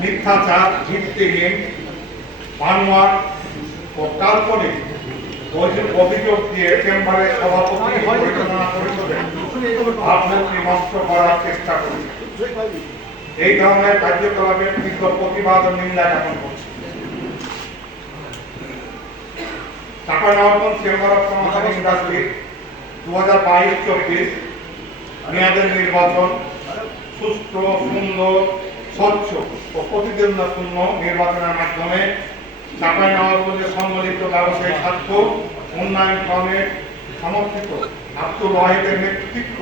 মিথ্যাচার ভিত্তিহীন বানোয়ার ও কাল্পনিক অভিযোগ- দিয়ে চেম্বারের সভাপতি পরিচালনা পরিষদে ভাবমূর্তি নষ্ট করার চেষ্টা করছে এই ধরনের কার্যকলাপের তীব্র প্রতিবাদ ও নিন্দা জ্ঞাপন করছে। চেম্বার অফ কমার্স ইন্ডাস্ট্রি দু হাজার বাইশ চব্বিশ মেয়াদের নির্বাচন সুস্থ সুন্দর স্বচ্ছ ও প্রতিদ্বন্দ্বিপূর্ণ নির্বাচনের মাধ্যমে চাঁপাইনবাবগঞ্জের সম্মিলিত ব্যবসায়ী স্বার্থ উন্নয়ন ক্রমে সমর্থিত আব্দুল ওয়াহিদের নেতৃত্ব,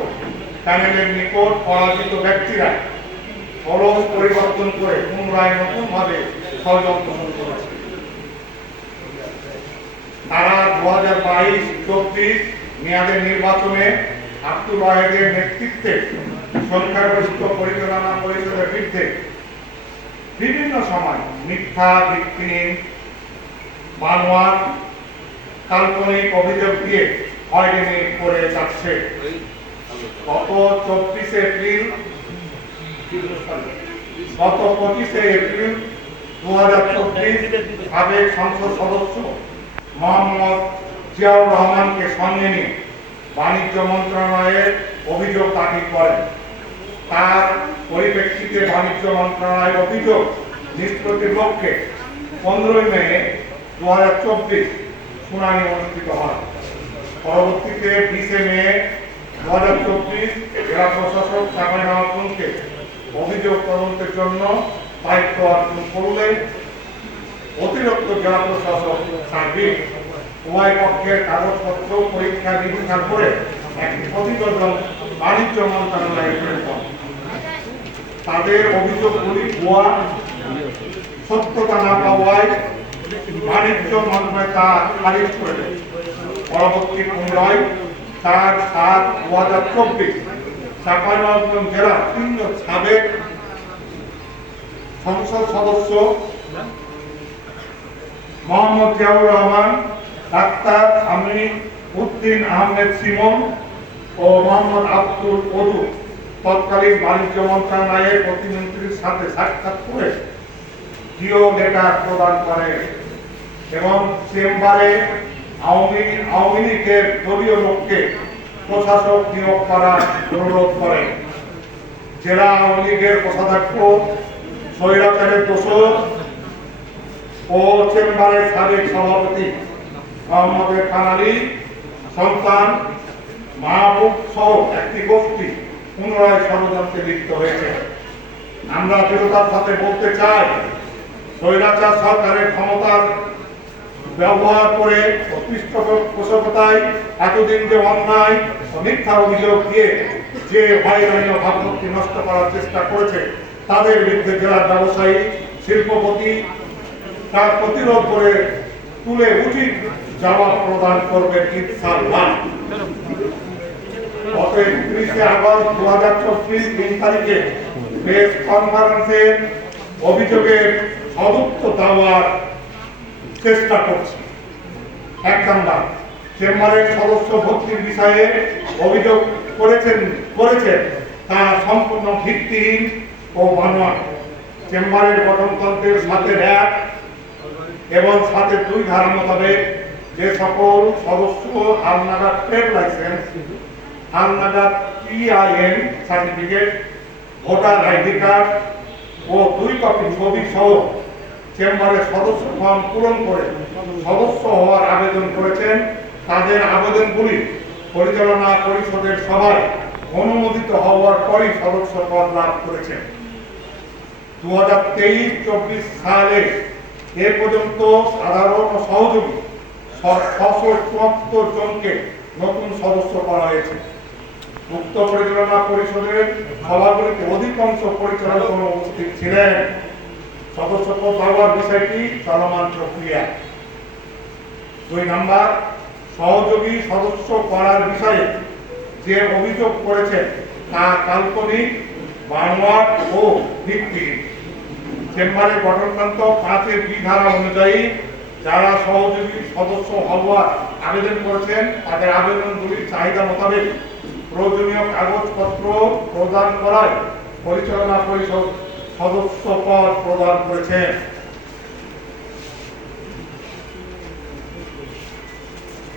প্যানেলের নিকট পরাজিত ব্যক্তিরা খরচ পরিবর্তন করে পুনরায় নতুনভাবে ষড়যন্ত্র শুরু করেছে। তারা দু হাজার বাইশ, চব্বিশ মেয়াদের নির্বাচনে আব্দুল ওয়াহেদের নেতৃত্বে পরিচালনা পরিষদের বিরুদ্ধে বিভিন্ন সময় মিথ্যা ভিত্তিহীন বানোয়ার কাল্পনিক অভিযোগ দিয়ে হয়রানি করে যাচ্ছে। গত চব্বিশে এপ্রিল, গত পঁচিশে এপ্রিল দু হাজার চব্বিশ সাবেক সংসদ সদস্য মোহাম্মদ জিয়াউর রহমানকে সঙ্গে নিয়ে বাণিজ্য মন্ত্রণালয়ের অভিযোগ দাখিল করেন। তার পরিপ্রেক্ষিতে বাণিজ্য মন্ত্রণালয়ের অভিযোগ নিষ্পত্তির লক্ষ্যে পনেরোই মে দু হাজার চব্বিশ শুনানি অনুষ্ঠিত হয় পরবর্তীতে বিশে মে দু হাজার চব্বিশ জেলা প্রশাসক চাঁপাইনবাবগঞ্জকে অভিযোগ তদন্তের জন্য দায়িত্ব অর্জন করলেন অতিরিক্ত জেলা প্রশাসক সার্বিক উভয় পক্ষের কাগজপত্র পরীক্ষা নিরীক্ষা করে একটি প্রতিবেদন বাণিজ্য মন্ত্রণালয়ে প্রেরণ। তাদের অভিযোগগুলি ভুয়া, সত্যতা না পাওয়ায় বাণিজ্য মন্ত্রণালয় তা খারিজ করে দেয়। পরবর্তী পুনরায় চার সাত দু হাজার চব্বিশ চাঁপাইনবাবগঞ্জ জেলার তিনজন সাবেক সংসদ সদস্য মোহাম্মদ জিয়াউর রহমান, ডাক্তার আমিন উদ্দিন আহমেদ সিমন ও মোহাম্মদ আব্দুল ওদু তৎকালীন বাণিজ্য মন্ত্রণালয়ের প্রতিমন্ত্রীর সাথে সাক্ষাৎ করে জিও লেটার প্রদান করে এবং চেম্বারে আওয়ামী আওয়ামী লীগের দলীয় লোককে প্রশাসক নিয়োগ করার অনুরোধ করে। জেলা আওয়ামী লীগের কোষাধ্যক্ষ স্বৈরাচারের দোষক ও চেম্বারের সাবেক সভাপতি মোহাম্মদের কানালি সন্তান মাহবুব সহ একটি গোষ্ঠী পুনরায় ষড়যন্ত্রে লিপ্ত হয়েছে। আমরা দৃঢ়তার সাথে বলতে চাই, স্বৈরাচার সরকারের ক্ষমতার ব্যবহার করে ও পৃষ্ঠপোষকতায় এতদিন যে অন্যায় মিথ্যা অভিযোগ দিয়ে যে হয়রানি ও ভাবমূর্তি নষ্ট করার চেষ্টা করেছে, তাদের বিরুদ্ধে জেলার ব্যবসায়ী, শিল্পপতি তার প্রতিরোধ করে তুলে উচিত জবাব প্রদান করবে ইনশাআল্লাহ অভিযোগ করেছেন করেছেন, তা সম্পূর্ণ ভিত্তিহীন ও বানোয়ার চেম্বারের গঠনতন্ত্রের সাথে এক এবং সাথে দুই ধারা মোতাবেক যে সকল সদস্য হালনাগাদ ট্রেড লাইসেন্স হালনাগাদ PIN certificate voter ID card ও দুই কপি ছবি সহ চেম্বারের সদস্য ফর্ম পূরণ করে সদস্য হওয়ার আবেদন করেছেন। তাদের আবেদনগুলি পরিচালনা পরিষদের সভায় অনুমোদিত হওয়ার পরই সদস্য পদ লাভ করেছেন। দু হাজার তেইশ চব্বিশ সালে এ পর্যন্ত সাধারণ সহযোগী ছশো চুয়াত্তর জনকে নতুন সদস্য করা হয়েছে। উক্ত পরিচালনা পরিষদের সভাগুলিতে অধিকাংশ পরিচালক উপস্থিত ছিলেন। সদস্যপদ পাওয়ার বিষয়টি চলমান প্রক্রিয়া। দুই নাম্বার, সহযোগী সদস্য করার বিষয়ে যে অভিযোগ করেছেন তা কাল্পনিক, বানোয়াট ও ভিত্তিহীন। চেম্বারের গঠনতন্ত্র পাঁচের বি অনুযায়ী যারা সহযোগী সদস্য হওয়ার আবেদন করেছেন। তাদের আবেদনগুলির চাহিদা মোতাবেক প্রয়োজনীয় কাগজপত্র প্রদান করায় পরিচালনা পরিষদ সদস্য পদ প্রদান করেছেন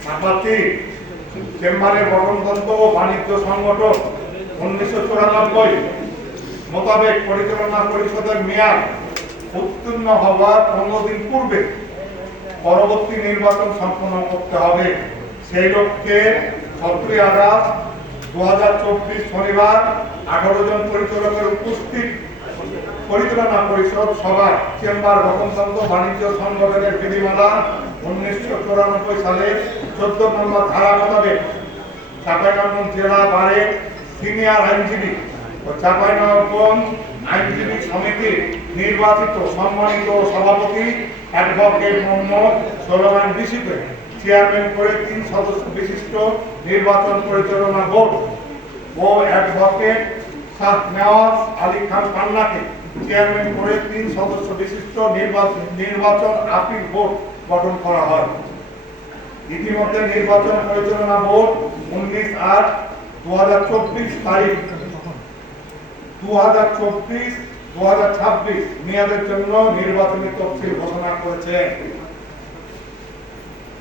নাম্বার চেম্বারের গঠনতন্ত্র ও বাণিজ্য সংগঠন উনিশশো চুরানব্বই মোতাবেক পরিচালনা পরিষদের মেয়াদ উত্তীর্ণ হওয়ার পনেরো দিন পূর্বে পরবর্তী নির্বাচন সম্পন্ন করতে হবে। সেই লক্ষ্যে সতেরোই আগস্ট দু হাজার চব্বিশ শনিবার আঠারো জন পরিচালকের উপস্থিত পরিচালনা পরিষদ সভায় চেম্বার গঠনতন্ত্র বাণিজ্য সংগঠনের বিধিমালা উনিশশো চুরানব্বই সালে চোদ্দ নম্বর ধারা মোতাবেক চাঁপাইনবাবগঞ্জ জেলা বারের সিনিয়র আইনজীবী ও চাঁপাইনবাবগঞ্জ আইনজীবী সমিতির নির্বাচিত সম্মানিত সভাপতি অ্যাডভোকেট মোহাম্মদ সোলোমান বিশিকে চেয়ারম্যান করে তিন সদস্য বিশিষ্ট নির্বাচন পরিচালনা বোর্ড ও অ্যাডভোকেট শাহ নেওয়াজ আলী খান পান্নাকে চেয়ারম্যান করে তিন সদস্য বিশিষ্ট নির্বাচন নির্বাচন আপিল বোর্ড গঠন করা হয়। ইতিমধ্যে নির্বাচন পরিচালনা বোর্ড উনিশ আট দু তারিখ দু হাজার চব্বিশ দু হাজার ছাব্বিশ মেয়াদের জন্য নির্বাচনী তফসিল ঘোষণা করেছে।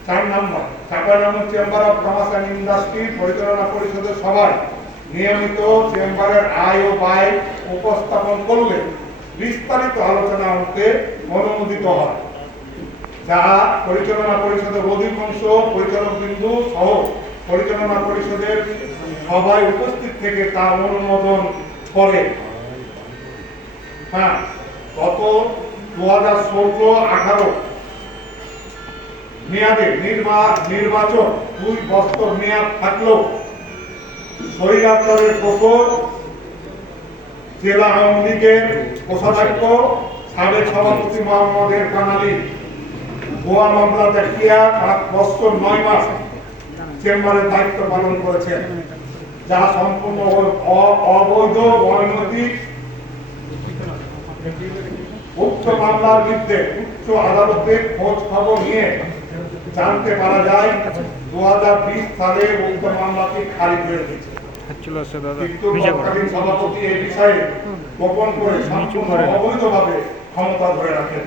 চার number Chapainagar chamber of commerce and industry পরিচালনা পরিষদের সভায় নিয়মিত চেম্বারের আয় ও ব্যয় উপস্থাপন করলে বিস্তারিত আলোচনা অঙ্কে অনুমোদিত হয়। যা পরিচালনা পরিষদের অধিকাংশ পরিচালক বিন্দু সহ পরিচালনা পরিষদের সভায় উপস্থিত থেকে তা অনুমোদন করে হ্যাঁ গত দু হাজার ষোলো আঠারো মেয়াদে নির্বাচন দুই বছর মেয়াদ থাকলেও স্বৈরাচারের প্রকোপ, জেলা আওয়ামী লীগের কোষাধ্যক্ষ, সাবেক সভাপতি মোহাম্মদ এরফান গোয়া মামলা দেখিয়া পাঁচ বছর নয় মাস চেম্বারের দায়িত্ব পালন করেছেন। যা সম্পূর্ণ অবৈধ অনৈতিক উচ্চ মামলার বিরুদ্ধে উচ্চ আদালতে খোঁজ খবর নিয়ে জানতে পারা যায় দু সালে উক্ত মামলাটি খারিজ হয়ে গেছে। করে সম্পূর্ণ অবৈধভাবে ক্ষমতা ধরে রাখেন।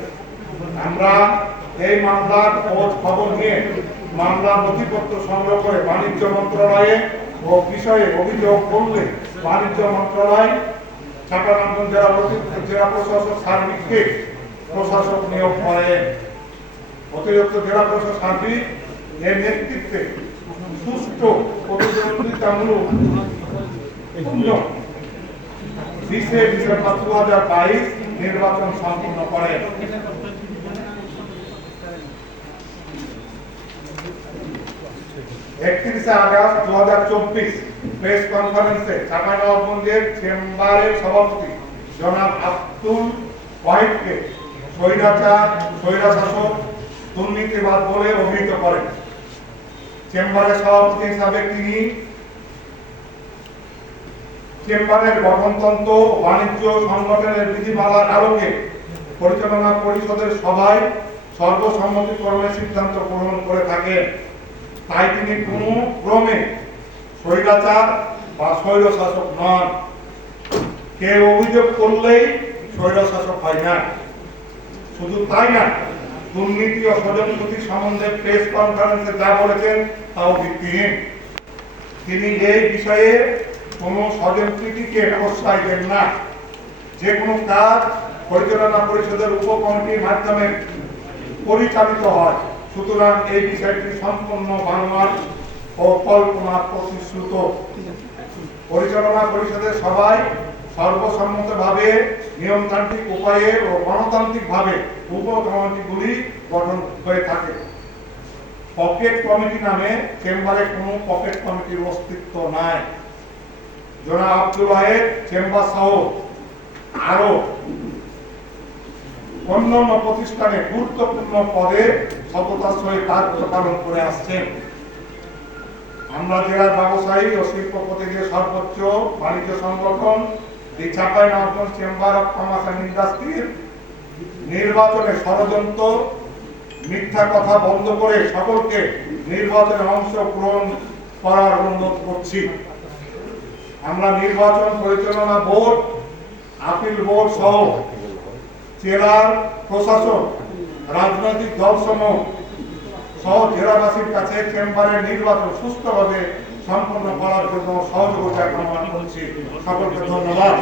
আমরা এই মামলার খোঁজ খবর নিয়ে মামলার নথিপত্র সংগ্রহ করে বাণিজ্য মন্ত্রণালয়ে বিষয়ে অভিযোগ করলে বাণিজ্য মন্ত্রণালয় চাপানগঞ্জ জেলা প্রতি- জেলা প্রশাসক সার্বিককে প্রশাসক নিয়োগ করেন অতিরিক্ত জেলা প্রশাসক সার্বিক এর নেতৃত্বে সুষ্ঠু প্রতিদ্বন্দ্বিতামূলক বিশে ডিসেম্বর দু হাজার বাইশ নির্বাচন সম্পন্ন করেন একত্রিশে আগস্ট দু হাজার চব্বিশ প্রেস কনফারেন্সে চাঁপাইনবাবগঞ্জের চেম্বারের সভাপতি জনাব আব্দুল ওয়াহিদকে স্বৈরাচার, স্বৈরাশাসক, দুর্নীতিবাদ বলে অভিহিত করেন। চেম্বারের সভাপতি হিসাবে তিনি চেম্বারের গঠনতন্ত্র বাণিজ্য সংগঠনের বিধিমালার আলোকে পরিচালনা পরিষদের সভায় সর্বসম্মতিক্রমে সিদ্ধান্ত গ্রহণ করে থাকেন। তাই তিনি কোনো ক্রমে স্বৈরাচার বা স্বৈরশাসক নন। কেউ অভিযোগ করলেই স্বৈরশাসক হয় না। শুধু তাই না, দুর্নীতি ও স্বজনপ্রতি সম্বন্ধে প্রেস কনফারেন্সে যা বলেছেন তাও ভিত্তিহীন। তিনি এই বিষয়ে কোনো স্বজনপ্রীতিকে প্রশ্রয় দেন না। যে কোনো কাজ পরিচালনা পরিষদের উপকমিটির মাধ্যমে পরিচালিত হয়। সুতরাং এই বিষয়টি সম্পূর্ণ বানোয়ার ও কল্পনা প্রতিশ্রুত। পরিচালনা পরিষদের সবাই সর্বসম্মতভাবে নিয়মতান্ত্রিক উপায়ে ও গণতান্ত্রিকভাবে উপকমিটিগুলি গঠন হয়ে থাকে। পকেট কমিটি নামে চেম্বারে কোনো পকেট কমিটির অস্তিত্ব নাই। জনাব আব্দুল ওয়াহেদ, চেম্বার সহ আরও অন্যান্য প্রতিষ্ঠানে গুরুত্বপূর্ণ পদে সহিত দায়িত্ব পালন করে আসছেন। আমরা জেলার ব্যবসায়ী ও শিল্পপতি যে সর্বোচ্চ বাণিজ্য সংগঠন, the Chapai chamber of commerce and ইন্ডাস্ট্রির নির্বাচনে ষড়যন্ত্র, মিথ্যা কথা বন্ধ করে সকলকে নির্বাচনে অংশগ্রহণ করার অনুরোধ করছি। আমরা নির্বাচন পরিচালনা বোর্ড, আপিল বোর্ড সহ জেলার প্রশাসন রাজনৈতিক দলসমূহ সহ জেলাবাসীর কাছে চেম্বারের নির্বাচন সুস্থভাবে সম্পন্ন করার জন্য সহযোগিতা কামনা করছি। সকলকে ধন্যবাদ।